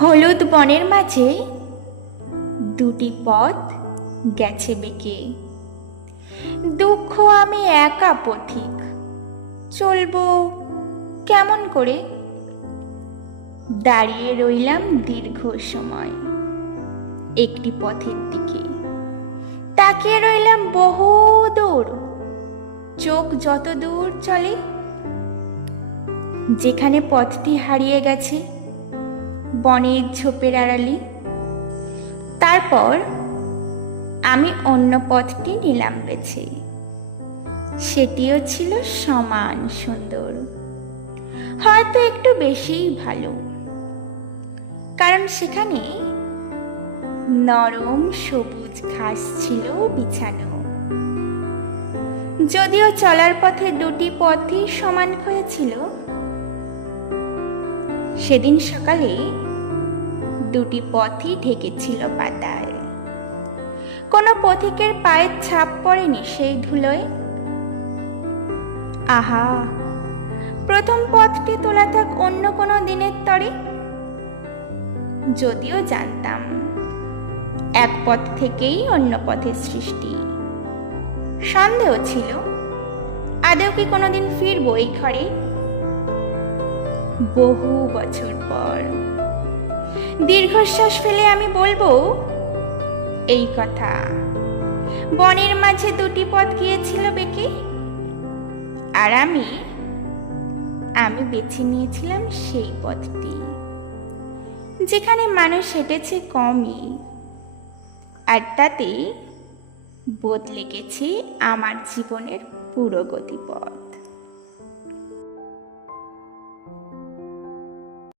হলুদ বনের মাঝে দুটি পথ গেছে বেঁকে। দুঃখ আমি একা পথিক, চলবো কেমন করে? দাঁড়িয়ে রইলাম দীর্ঘ সময় একটি পথের দিকে, তাকিয়ে রইলাম বহু দূর। চোখ যত দূর চলে, যেখানে পথটি হারিয়ে গেছে বনের ঝোপের আড়ালে। তারপর আমি অন্য পথটি নিলাম বেছে। সেটিও ছিল সমান সুন্দর, হয়তো একটু বেশিই ভালো, কারণ সেখানে নরম সবুজ ঘাস ছিল বিছানো। যদিও চলার পথে দুটি পথই সমান হয়েছিল, সেদিন সকালে দুটি পথই ঢেকেছিল পাতায়। কোনো পথিকের পায়ের ছাপ পড়েনি সেই ধুলোয়। আহা, প্রথম পথটি তোলা থাক অন্য কোনো দিনের তরে। যদিও জানতাম এক পথ থেকেই অন্য পথের সৃষ্টি। সন্দেহ ছিল আদৌ কি কোনোদিন ফিরবো এই ঘরে। বহু বছর পর দীর্ঘশ্বাস ফেলে আমি বলবো এই কথা, বনের মাঝে দুটি পথ গিয়েছিল বেঁকে, আর আমি বেছে নিয়েছিলাম সেই পথটি, যেখানে মানুষ হেঁটেছে কমই, আর তাতে বদলে গেছে আমার জীবনের পুরো গতিপথ।